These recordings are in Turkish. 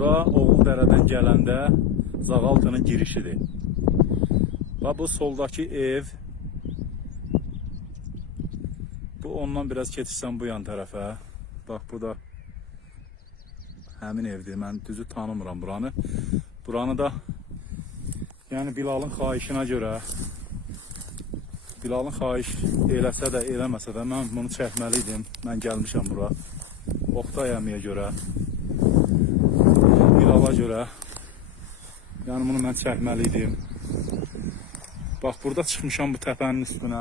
Bura Oğul Dərədən gələndə Zağaltının girişidir. Və bu soldakı ev bu ondan biraz keçirsən bu yan tərəfə. Bax bu da həmin evdir. Mən düzü tanımıram buranı. Buranı da yəni Bilalın xahişinə görə Bilalın xahiş eləsə də, eləməsə də mən bunu çəkməli idim. Mən gəlmişəm bura. Oktay əmiyə görə, Bilala görə. Yəni bunu mən çəkməli idim. Bax burada çıxmışam bu təpənin üstünə.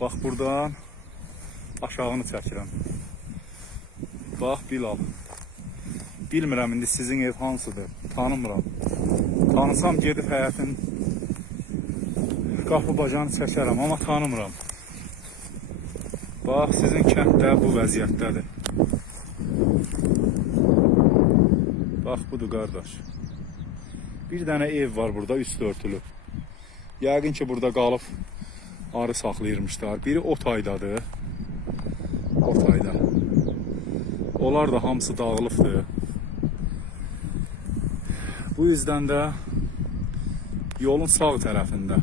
Bax buradan aşağını çəkirəm. Bax Bilal. Bilmirəm indi sizin ev hansıdır. Tanımıram. Tanısam gedib həyətin qapı bacanı çəkərəm, amma tanımıram. Bax, sizin kənddə bu vəziyyətdədir. Bax, budur qardaş. Bir dənə ev var burada, üstü örtülü. Yəqin ki, burada qalıb arı saxlayırmışlar. Biri o taydadır. O tayda. Onlar da hamısı dağılıbdır. Bu yüzden də yolun sağ tərəfində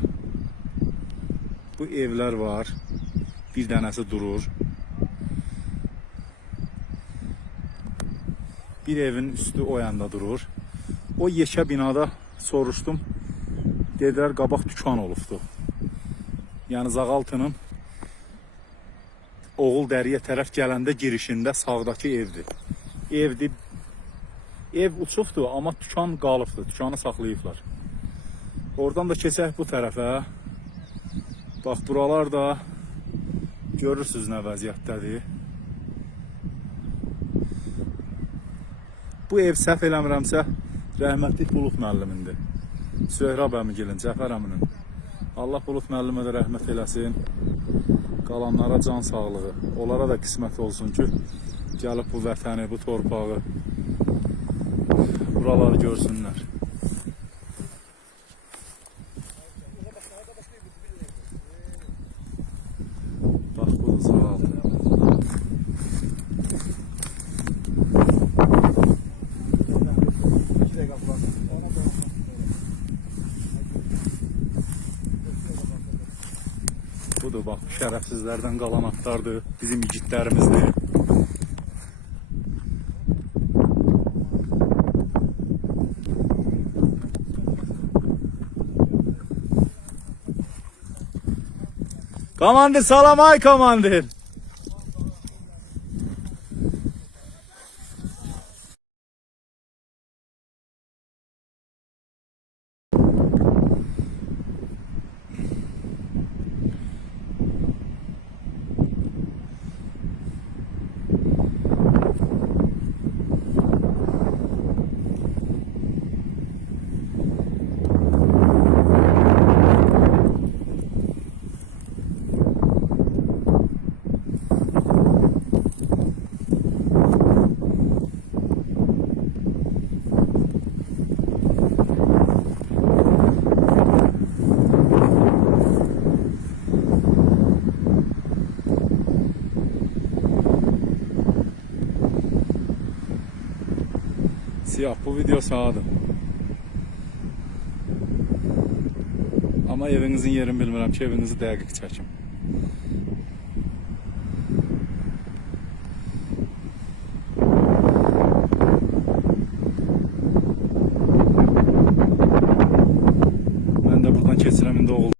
bu evler var. Bir dənəsi durur. Bir evin üstü o yanda durur. O yekə binada soruşdum. Dedilər qabaq dükan olubdu. Yəni Zağaltının Oğul Dəriyə tərəf gələndə girişində sağdakı evdir. Evdir. Ev uçubdur, amma dükan qalıbdır. Dükanı saxlayıblar. Oradan da keçək bu tərəfə. Bax buralar da görürsüz nə vəziyyətdədir. Bu ev səhv eləmirəmsə rəhmətli Bulut müəllimindir. Söhrab əmigilin, Cəfər əminin. Allah Bulut müəllimə də rəhmət eləsin. Qalanlara can sağlığı. Onlara da qismət olsun ki, gəlib bu vətəni, bu torpağı buraları görsünlər. Bax bu sağaltı. Budur bax şərəfsizlərdən qalan. Bizim igidlərimizdir. Komandir salam ay komandir. Siyah. Bu video sağdı. Ama evinizin yerini bilmirəm ki, evinizi dəqiq çəkim. Mən də buradan keçirəm indi oğul